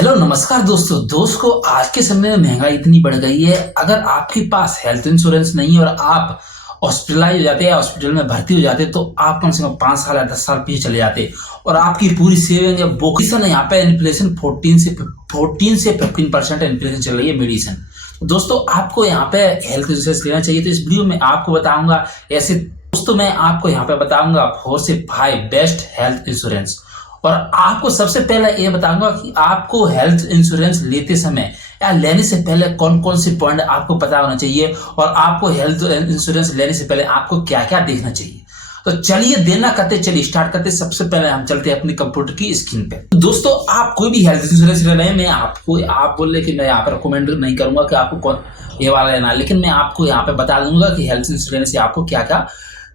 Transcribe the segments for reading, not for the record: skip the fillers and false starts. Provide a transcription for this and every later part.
Hello नमस्कार दोस्तों आज के समय में महंगाई इतनी बढ़ गई है। अगर आपके पास हेल्थ इंश्योरेंस नहीं है और आप हॉस्पिटलाइज हो जाते हैं, हॉस्पिटल में भर्ती हो जाते तो आप कम से कम 5 साल या 10 साल पीछे चले जाते और आपकी पूरी सेविंग या बोकिसन यहाँ पे इन्फ्लेशन 14 से 15% इन्फ्लेशन चल रही है मेडिसिन। तो दोस्तों आपको यहाँ पे हेल्थ इंश्योरेंस लेना चाहिए। तो इस वीडियो में आपको बताऊंगा ऐसे दोस्तों मैं आपको यहाँ पे बताऊंगा 4 से 5 बेस्ट हेल्थ इंश्योरेंस। और आपको सबसे पहले ये बताऊंगा कि आपको हेल्थ इंश्योरेंस लेते समय या लेने से पहले कौन कौन से पॉइंट आपको पता होना चाहिए और आपको हेल्थ इंश्योरेंस लेने से पहले आपको क्या क्या देखना चाहिए। तो चलिए चलिए स्टार्ट करते। सबसे पहले हम चलते हैं अपनी कंप्यूटर की स्क्रीन पे। दोस्तों आप कोई भी हेल्थ इंश्योरेंस ले रहे हैं, मैं आपको आप बोल रहे कि मैं यहाँ पर रिकमेंड नहीं करूंगा कि आपको कौन ये वाला लेना है, लेकिन मैं आपको यहाँ पे बता दूंगा कि हेल्थ इंश्योरेंस से आपको क्या क्या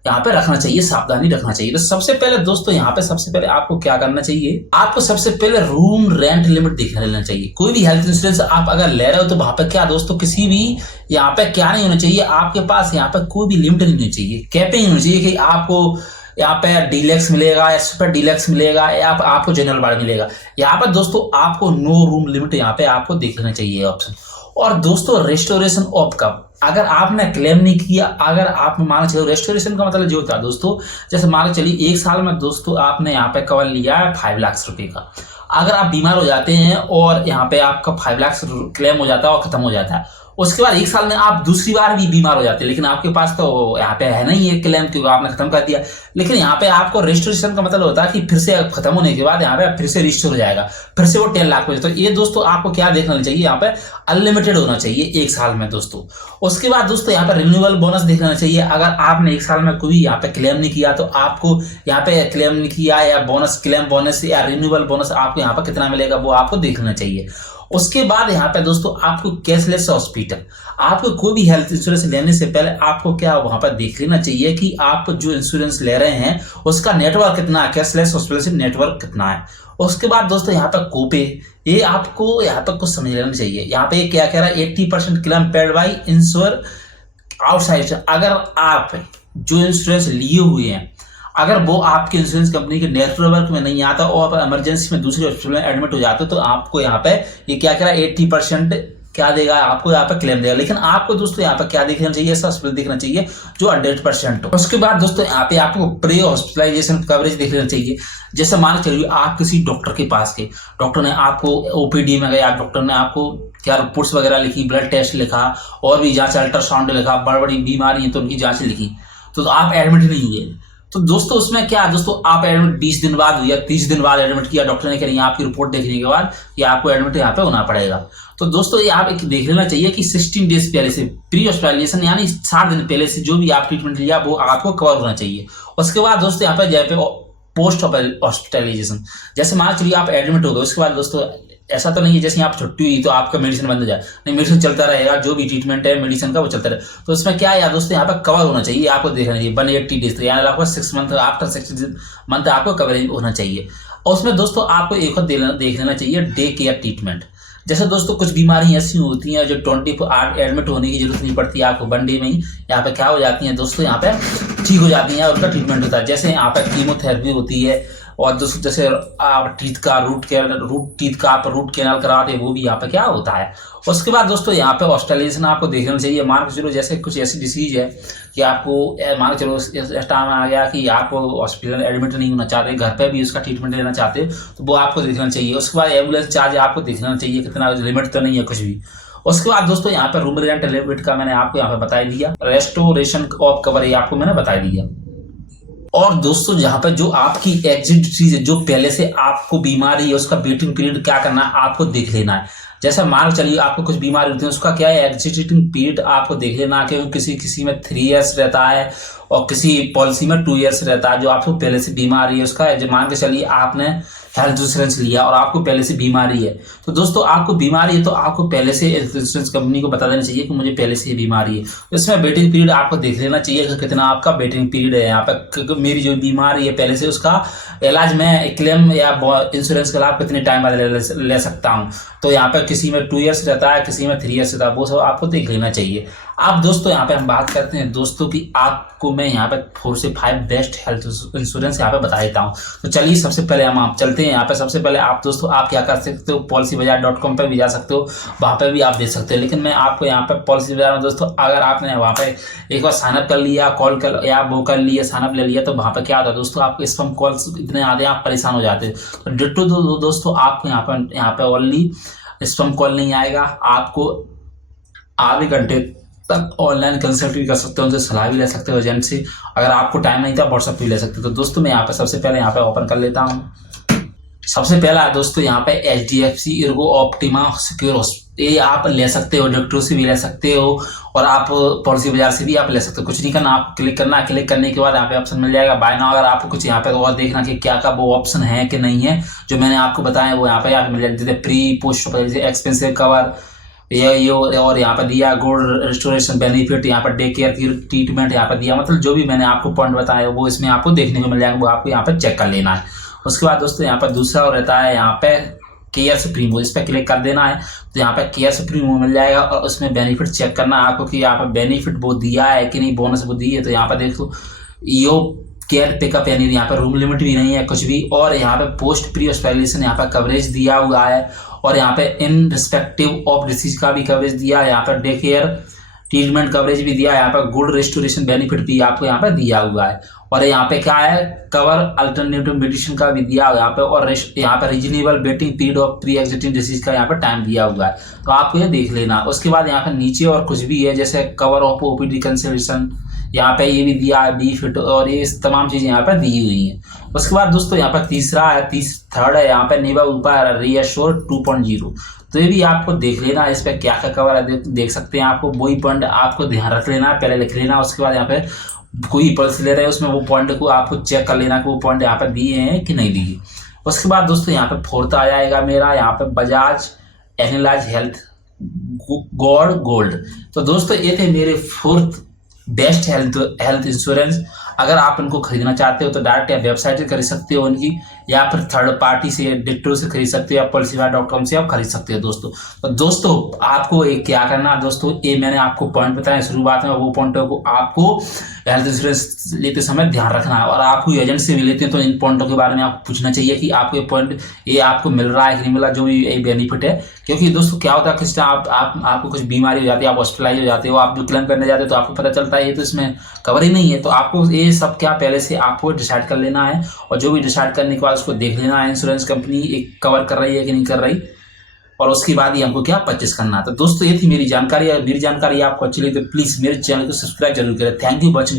यहाँ पे रखना चाहिए, सावधानी रखना चाहिए। तो सबसे पहले दोस्तों यहाँ पे सबसे पहले आपको क्या करना चाहिए, आपको सबसे पहले रूम रेंट लिमिट देखना लेना चाहिए। कोई भी हेल्थ इंश्योरेंस आप अगर ले रहे हो तो वहां पे क्या दोस्तों किसी भी यहाँ पे क्या नहीं होना चाहिए, आपके पास यहाँ पे कोई भी लिमिट नहीं होनी चाहिए, कैपिंग होनी चाहिए कि आपको यहाँ पे डीलक्स मिलेगा या सुपर डीलक्स मिलेगा या आपको जनरल वार्ड मिलेगा। यहाँ पर दोस्तों आपको नो रूम लिमिट यहाँ पे आपको देख लेना चाहिए ऑप्शन। और दोस्तों रेस्टोरेशन ऑफ कब, अगर आपने क्लेम नहीं किया, अगर आप मान चलो रेस्टोरेशन का मतलब जो होता है दोस्तों, जैसे मान चलिए 1 साल में दोस्तों आपने यहाँ पे कवर लिया है 5 लाख रुपए का। अगर आप बीमार हो जाते हैं और यहाँ पे आपका 5 लाख क्लेम हो जाता है और खत्म हो जाता है, उसके बाद 1 साल में आप दूसरी बार भी बीमार हो जाते हैं, लेकिन आपके पास तो यहाँ पे है नहीं है क्लेम क्योंकि आपने खत्म कर दिया। लेकिन यहाँ पे आपको रेस्टोरेशन का मतलब होता है कि फिर से खत्म होने के बाद यहाँ पे फिर से रिस्टोर हो जाएगा, फिर से वो 10 लाख हो जाए। तो ये दोस्तों आपको क्या देखना चाहिए, यहाँ पे अनलिमिटेड होना चाहिए 1 साल में दोस्तों। उसके बाद दोस्तों यहाँ पे रिन्यूअल बोनस देखना चाहिए। अगर आपने 1 साल में कोई यहाँ पे क्लेम नहीं किया तो आपको यहाँ पे क्लेम नहीं किया या बोनस क्लेम बोनस या रिन्यूअल बोनस आपको यहाँ पे कितना मिलेगा वो आपको देखना चाहिए। उसके बाद यहाँ पे दोस्तों आपको कैशलेस हॉस्पिटल, आपको कोई भी हेल्थ इंश्योरेंस लेने से पहले आपको क्या वहां पर देख लेना चाहिए कि आप जो इंश्योरेंस ले रहे हैं उसका नेटवर्क कितना है, कैशलेस हॉस्पिटल से नेटवर्क कितना है। उसके बाद दोस्तों यहाँ पर कोपे, ये आपको यहाँ पर कुछ समझ लेना चाहिए। यहाँ पे क्या कह रहा है 80% claim paid by ensure outside. अगर आप जो इंश्योरेंस लिए हुए हैं अगर वो आपके इंश्योरेंस कंपनी के नेटवर्क में नहीं आता और आप इमरजेंसी में दूसरे हॉस्पिटल में एडमिट हो जाते हो तो आपको यहाँ पे ये क्या कह रहा है 80% क्या देगा, आपको यहाँ पे क्लेम देगा। लेकिन आपको दोस्तों यहाँ पे क्या देखना चाहिए, ऐसा हॉस्पिटल देखना चाहिए जो 100% हो। उसके बाद दोस्तों यहाँ पे आपको प्री हॉस्पिटलाइजेशन कवरेज देख लेना चाहिए। जैसे मान चलिए आप किसी डॉक्टर के पास गए, डॉक्टर ने आपको ओपीडी में गया, डॉक्टर ने आपको क्या रिपोर्ट्स वगैरह लिखी, ब्लड टेस्ट लिखा और भी जांच अल्ट्रासाउंड लिखा, बड़ी बड़ी बीमारी है तो उनकी जांच लिखी, तो आप एडमिट नहीं हुए। तो दोस्तों उसमें क्या दोस्तों आप एडमिट 20 दिन बाद या 30 दिन बाद एडमिट किया, डॉक्टर ने कह रही आपकी रिपोर्ट देखने के बाद ये आपको एडमिट यहाँ पे होना पड़ेगा। तो दोस्तों ये आप एक देख लेना चाहिए कि 16 डेज पहले से प्री हॉस्पिटलाइजेशन यानी 60 दिन पहले से जो भी आप ट्रीटमेंट लिया वो आपको कवर होना चाहिए। उसके बाद दोस्तों यहाँ पे पोस्ट हॉस्पिटलाइजेशन, जैसे मान चलिए आप एडमिट हो गए, उसके बाद दोस्तों ऐसा तो नहीं है जैसे आप छुट्टी हुई तो आपका मेडिसिन बंद हो जाए, नहीं मेडिसिन चलता रहेगा, जो भी ट्रीटमेंट है मेडिसिन का वो चलता रहे। तो इसमें क्या है दोस्तों यहाँ पे कवर होना चाहिए, आपको देखना चाहिए 180 डेज यानी आपको 6 मंथ आफ्टर 6 मंथ आपको कवरेज होना चाहिए। और उसमें दोस्तों आपको एक और देख लेना चाहिए डे केयर ट्रीटमेंट। जैसे दोस्तों कुछ बीमारी ऐसी होती हैं जो 24 आवर एडमिट होने की जरूरत नहीं पड़ती, आपको 1 डे में ही यहाँ पे क्या हो जाती हैं दोस्तों, यहाँ पे ठीक हो जाती हैं और उनका ट्रीटमेंट होता है। जैसे यहाँ पे कीमोथेरेपी होती है और दोस्तों जैसे आप टीथ का रूट कैनाल कराते हैं वो भी यहाँ पे क्या होता है। उसके बाद दोस्तों यहाँ पे हॉस्पिटलाइजेशन आपको देखना चाहिए। मान के चलो जैसे कुछ ऐसी डिसीज है कि आपको मान के चलो इस टाइम आ गया कि आप हॉस्पिटल एडमिट नहीं होना चाहते, घर पे भी उसका ट्रीटमेंट लेना चाहते तो वो आपको देखना चाहिए। उसके बाद एम्बुलेंस चार्ज आपको देखना चाहिए कितना, लिमिट तो नहीं है कुछ भी। उसके बाद दोस्तों यहाँ पे रूम रेंट लिमिट का मैंने आपको यहाँ पे बता दिया, रेस्टोरेशन ऑफ कवर ये आपको मैंने बता दिया। और दोस्तों जहां पर जो आपकी एग्जिट डिसीज है, जो पहले से आपको बीमारी है उसका वेटिंग पीरियड क्या करना है आपको देख लेना है। जैसा मान चलिए आपको कुछ बीमारी होती है उसका क्या है एग्जिस्टिंग पीरियड आपको देख लेना है, क्योंकि किसी में 3 इयर्स रहता है और किसी पॉलिसी में 2 इयर्स रहता है। जो आपको पहले से बीमारी है उसका मान के चलिए आपने हेल्थ इंश्योरेंस लिया और आपको पहले से बीमारी है, तो दोस्तों आपको बीमारी है तो आपको पहले से इंश्योरेंस कंपनी को बता देना चाहिए कि मुझे पहले से ये बीमारी है। तो इसमें वेटिंग पीरियड आपको देख लेना चाहिए कि कितना आपका वेटिंग पीरियड है यहाँ पे, मेरी जो बीमारी है पहले से उसका इलाज मैं क्लेम या इंश्योरेंस का लाभ कितने टाइम बाद ले सकता हूँ। तो यहाँ पर किसी में 2 इयर्स रहता है, किसी में 3 इयर्स रहता है, वो सब आपको देख लेना चाहिए। आप दोस्तों यहाँ पे हम बात करते हैं दोस्तों की, आपको मैं यहाँ पे 4 से 5 बेस्ट हेल्थ इंश्योरेंस यहाँ पे बता देता हूँ। तो चलिए सबसे पहले हम आप चलते हैं यहाँ पे। सबसे पहले आप दोस्तों आप क्या कर सकते हो, policybazaar.com पे भी जा सकते हो, वहाँ पे भी आप दे सकते हो। लेकिन मैं आपको यहाँ पे पॉलिसी बाजार में दोस्तों, अगर आपने वहाँ पे एक बार साइनअप कर लिया, कॉल कर या वो कर लिया, साइनअप ले लिया, तो वहाँ पे क्या होता है दोस्तों, आपको स्पैम कॉल्स इतने आते हैं, आप परेशान हो जाते हो। तो डिट्टो दोस्तों आपको यहाँ पे ओनली स्पैम कॉल नहीं आएगा, आपको आधे घंटे तक ऑनलाइन कंसल्ट भी कर सकते हो, उनसे सलाह भी ले सकते हो एजेंट से। अगर आपको टाइम नहीं था व्हाट्सएप भी ले सकते हो। तो दोस्तों मैं यहाँ पे सबसे पहले यहाँ पे ओपन कर लेता हूँ। सबसे पहला दोस्तों यहाँ पे HDFC इर्गो ऑप्टिमा सिक्योर, ये आप ले सकते हो, डॉक्टरों से भी ले सकते हो और आप पॉलिसी बाजार से भी आप ले सकते हो। कुछ नहीं करना, आप क्लिक करना, क्लिक करने के बाद यहाँ पे ऑप्शन मिल जाएगा बाय नाउ। अगर आपको कुछ यहाँ पे और देखना कि क्या का वो ऑप्शन है कि नहीं है जो मैंने आपको बताया, वो यहाँ पे आप मिल जाते थे। प्री पोस्ट एक्सपेंसिव कवर ये और यहाँ पे दिया गोल्ड रेस्टोरेशन बेनिफिट, यहाँ पर डे केयर की ट्रीटमेंट यहाँ पर दिया। मतलब जो भी मैंने आपको पॉइंट बताया वो इसमें आपको देखने को मिल जाएगा, वो आपको यहाँ पे चेक कर लेना है। उसके बाद दोस्तों यहाँ पर दूसरा और रहता है यहाँ पे केयर सुप्रीमो, इस पर क्लिक कर देना है। तो यहाँ पे केयर सुप्रीमो मिल जाएगा और उसमें बेनिफिट चेक करना है आपको कि यहाँ पे बेनिफिट वो दिया है कि नहीं, बोनस वो दी है। तो यहाँ पे देखो यो केयर पिकअप, यानी यहाँ पे रूम लिमिट भी नहीं है कुछ भी, और यहाँ पे पोस्ट प्री हॉस्पिटलाइजेशन यहाँ पे कवरेज दिया हुआ है, और यहाँ पे इन रिस्पेक्टिव ऑफ डिसीज का भी कवरेज दिया है, यहाँ पे डे केयर ट्रीटमेंट कवरेज भी दिया है, यहाँ पे गुड रेस्टोरेशन बेनिफिट भी आपको यहाँ पे दिया हुआ है। और यहाँ पे क्या है, कवर अल्टरनेटिव मेडिसिन का भी दिया हुआ यहाँ पे, और यहाँ पे reasonable waiting period of pre existing disease का यहाँ पे टाइम दिया हुआ है। तो आपको ये देख लेना। उसके बाद यहाँ पे नीचे और कुछ भी है, जैसे कवर ऑफ OPD कंसल्टेशन यहाँ पे ये भी दिया है, बी फिट, और ये तमाम चीजें यहाँ पे दी हुई हैं। उसके बाद दोस्तों यहाँ पर तीसरा है, थर्ड है यहाँ पे नेवा ऊपर रीएश्योर 2.0। तो ये भी आपको देख लेना, इस पर क्या क्या कवर है देख सकते हैं। आपको वही पॉइंट आपको ध्यान रख लेना है, पहले लिख लेना। उसके बाद यहाँ पे कोई पॉलिसी ले रहे हैं उसमें वो पॉइंट को आपको चेक कर लेना कि वो पॉइंट यहाँ पे दिए हैं कि नहीं दिए। उसके बाद दोस्तों यहाँ पे फोर्थ आ जाएगा मेरा यहाँ पे बजाज एनालाइज हेल्थ गोल्ड। तो दोस्तों ये थे मेरे 4th बेस्ट हेल्थ इंश्योरेंस। अगर आप इनको खरीदना चाहते हो तो डायरेक्ट या वेबसाइट से खरीद सकते हो उनकी, या फिर थर्ड पार्टी से डिट्टो से खरीद सकते हो, या policybazaar.com से आप खरीद सकते हो दोस्तों। तो दोस्तों आपको एक क्या करना है दोस्तों, ये मैंने आपको पॉइंट बताया शुरुआत में, वो पॉइंटों को आपको हेल्थ इंश्योरेंस लेते समय ध्यान रखना है। और आपको एजेंट से भी लेते हैं तो इन पॉइंटों के बारे में आपको पूछना चाहिए कि आपको ये पॉइंट ये आपको मिल रहा है कि नहीं मिला, जो भी ये बेनिफिट है। क्योंकि दोस्तों क्या होता है, किस टाइम आपको कुछ बीमारी हो जाती है, आप हॉस्पिटलाइज हो जाते हो, आप जो क्लेम करने जाते हो तो आपको पता चलता है ये तो इसमें कवर ही नहीं है। तो आपको ये सब क्या पहले से आपको डिसाइड कर लेना है, और जो भी डिसाइड करने के बाद उसको देख लेना है इंश्योरेंस कंपनी एक कवर कर रही है कि नहीं कर रही, और उसके बाद ही हमको क्या परचेस करना है। तो दोस्तों ये थी मेरी जानकारी, अगर मेरी जानकारी आपको अच्छी लगी तो प्लीज मेरे चैनल को सब्सक्राइब जरूर करें। Thank you watching.